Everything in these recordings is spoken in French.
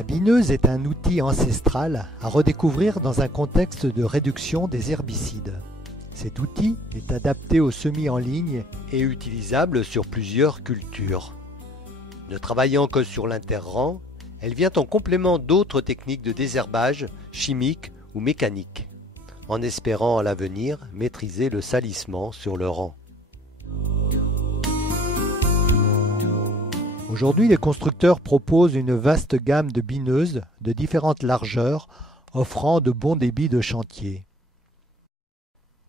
La bineuse est un outil ancestral à redécouvrir dans un contexte de réduction des herbicides. Cet outil est adapté aux semis en ligne et utilisable sur plusieurs cultures. Ne travaillant que sur l'interrang, elle vient en complément d'autres techniques de désherbage chimiques ou mécaniques, en espérant à l'avenir maîtriser le salissement sur le rang. Aujourd'hui, les constructeurs proposent une vaste gamme de bineuses de différentes largeurs, offrant de bons débits de chantier.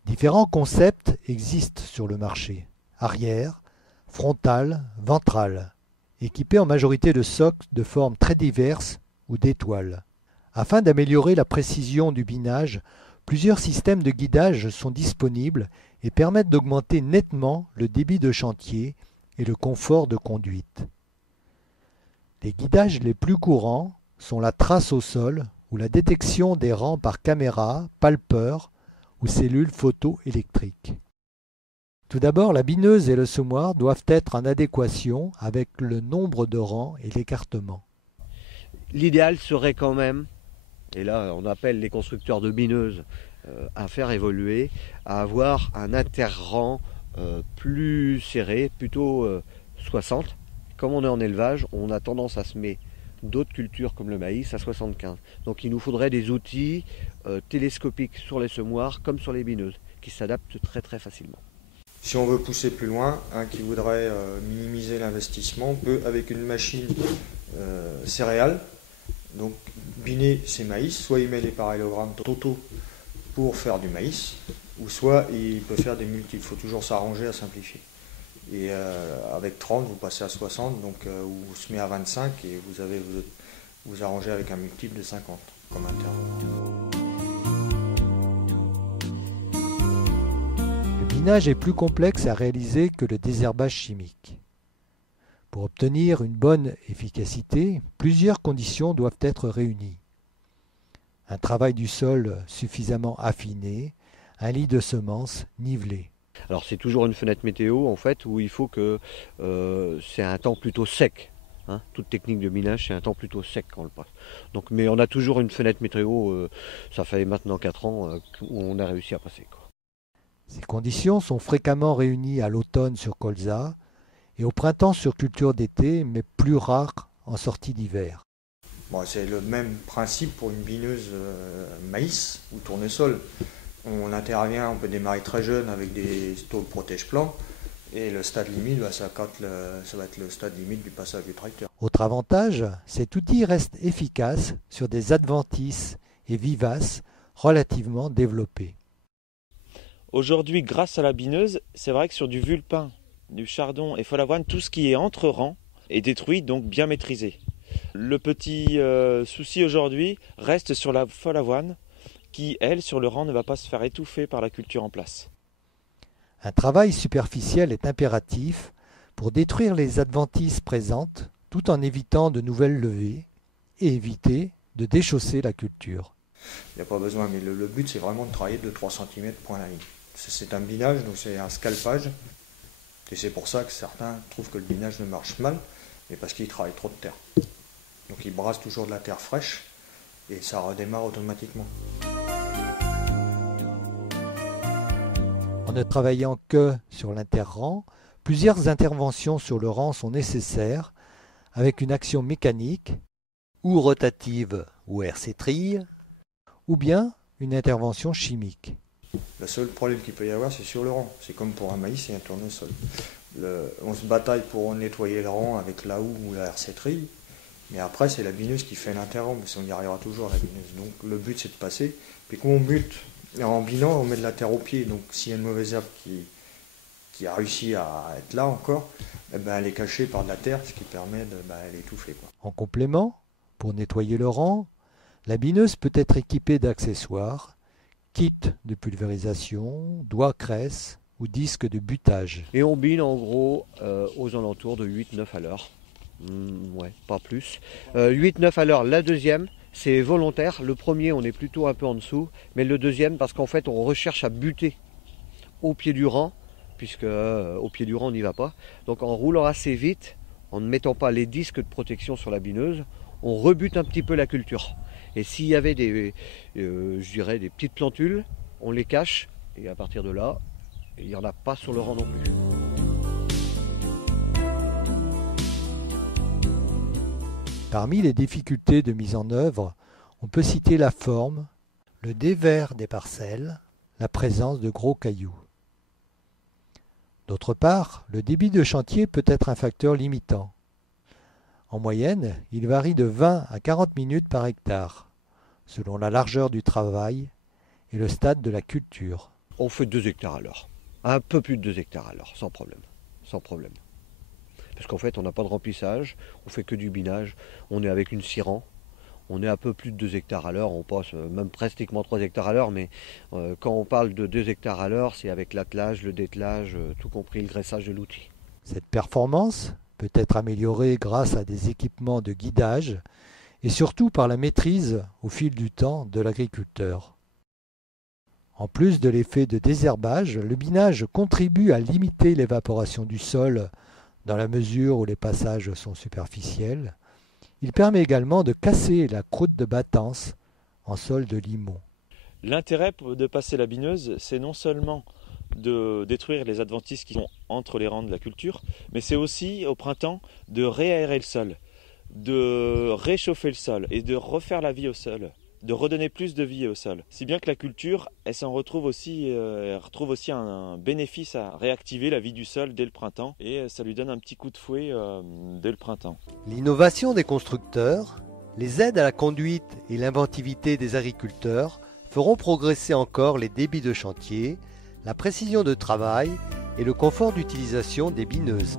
Différents concepts existent sur le marché: arrière, frontal, ventral, équipés en majorité de socles de formes très diverses ou d'étoiles. Afin d'améliorer la précision du binage, plusieurs systèmes de guidage sont disponibles et permettent d'augmenter nettement le débit de chantier et le confort de conduite. Les guidages les plus courants sont la trace au sol ou la détection des rangs par caméra, palpeur ou cellule photoélectrique. Tout d'abord, la bineuse et le semoir doivent être en adéquation avec le nombre de rangs et l'écartement. L'idéal serait quand même, et là on appelle les constructeurs de bineuses à faire évoluer, à avoir un interrang plus serré, plutôt 60. Comme on est en élevage, on a tendance à semer d'autres cultures comme le maïs à 75. Donc il nous faudrait des outils télescopiques sur les semoirs comme sur les bineuses, qui s'adaptent très très facilement. Si on veut pousser plus loin, qui voudrait minimiser l'investissement, on peut, avec une machine céréale, donc biner ses maïs, soit il met des parallélogrammes totaux pour faire du maïs, ou soit il peut faire des multiples. Il faut toujours s'arranger à simplifier. Et avec 30, vous passez à 60, donc vous semez à 25 et vous arrangez avec un multiple de 50 comme intervalle. Le binage est plus complexe à réaliser que le désherbage chimique. Pour obtenir une bonne efficacité, plusieurs conditions doivent être réunies. Un travail du sol suffisamment affiné, un lit de semences nivelé. Alors c'est toujours une fenêtre météo en fait où il faut que c'est un temps plutôt sec. Toute technique de binage, c'est un temps plutôt sec quand on le passe. Donc, mais on a toujours une fenêtre météo, ça fait maintenant 4 ans où on a réussi à passer, quoi. Ces conditions sont fréquemment réunies à l'automne sur colza et au printemps sur culture d'été, mais plus rares en sortie d'hiver. Bon, c'est le même principe pour une bineuse maïs ou tournesol. On intervient, on peut démarrer très jeune avec des tôles protège-plants et le stade limite, ça va être le stade limite du passage du tracteur. Autre avantage, cet outil reste efficace sur des adventices et vivaces relativement développés. Aujourd'hui, grâce à la bineuse, c'est vrai que sur du vulpin, du chardon et folavoine, tout ce qui est entre rangs est détruit, donc bien maîtrisé. Le petit souci aujourd'hui reste sur la folavoine, qui, elle, sur le rang, ne va pas se faire étouffer par la culture en place. Un travail superficiel est impératif pour détruire les adventices présentes tout en évitant de nouvelles levées et éviter de déchausser la culture. Il n'y a pas besoin, mais le but c'est vraiment de travailler de 3 cm point la ligne. C'est un binage, donc c'est un scalpage. Et c'est pour ça que certains trouvent que le binage ne marche mal, mais parce qu'ils travaillent trop de terre. Donc ils brassent toujours de la terre fraîche et ça redémarre automatiquement. En ne travaillant que sur l'interrang, plusieurs interventions sur le rang sont nécessaires avec une action mécanique ou rotative ou RC-trille ou bien une intervention chimique. Le seul problème qu'il peut y avoir, c'est sur le rang. C'est comme pour un maïs et un tournesol. On se bataille pour nettoyer le rang avec la houe ou la RC-trille, mais après c'est la bineuse qui fait l'interrang, mais on y arrivera toujours à la bineuse. Donc le but c'est de passer, puis quand on bute, en binant on met de la terre au pied, donc s'il y a une mauvaise herbe qui a réussi à être là encore, elle est cachée par de la terre, ce qui permet de l'étouffer. En complément, pour nettoyer le rang, la bineuse peut être équipée d'accessoires, kit de pulvérisation, doigts cresse ou disque de butage. Et on bine en gros aux alentours de 8-9 à l'heure. Ouais, pas plus. 8-9 à l'heure, la deuxième, c'est volontaire. Le premier, on est plutôt un peu en dessous. Mais le deuxième, parce qu'en fait, on recherche à buter au pied du rang, puisque au pied du rang, on n'y va pas. Donc en roulant assez vite, en ne mettant pas les disques de protection sur la bineuse, on rebute un petit peu la culture. Et s'il y avait des petites plantules, on les cache, et à partir de là, il n'y en a pas sur le rang non plus. Parmi les difficultés de mise en œuvre, on peut citer la forme, le dévers des parcelles, la présence de gros cailloux. D'autre part, le débit de chantier peut être un facteur limitant. En moyenne, il varie de 20 à 40 minutes par hectare, selon la largeur du travail et le stade de la culture. On fait 2 hectares à l'heure, un peu plus de 2 hectares à l'heure, sans problème. Parce qu'en fait, on n'a pas de remplissage, on fait que du binage, on est avec une scie rang, on est à peu plus de 2 hectares à l'heure, on passe même pratiquement 3 hectares à l'heure, mais quand on parle de 2 hectares à l'heure, c'est avec l'attelage, le dételage, tout compris le graissage de l'outil. Cette performance peut être améliorée grâce à des équipements de guidage et surtout par la maîtrise au fil du temps de l'agriculteur. En plus de l'effet de désherbage, le binage contribue à limiter l'évaporation du sol dans la mesure où les passages sont superficiels. Il permet également de casser la croûte de battance en sol de limon. L'intérêt de passer la bineuse, c'est non seulement de détruire les adventices qui sont entre les rangs de la culture, mais c'est aussi au printemps de réaérer le sol, de réchauffer le sol et de refaire la vie au sol, de redonner plus de vie au sol. Si bien que la culture, elle retrouve aussi un bénéfice à réactiver la vie du sol dès le printemps et ça lui donne un petit coup de fouet dès le printemps. L'innovation des constructeurs, les aides à la conduite et l'inventivité des agriculteurs feront progresser encore les débits de chantier, la précision de travail et le confort d'utilisation des bineuses.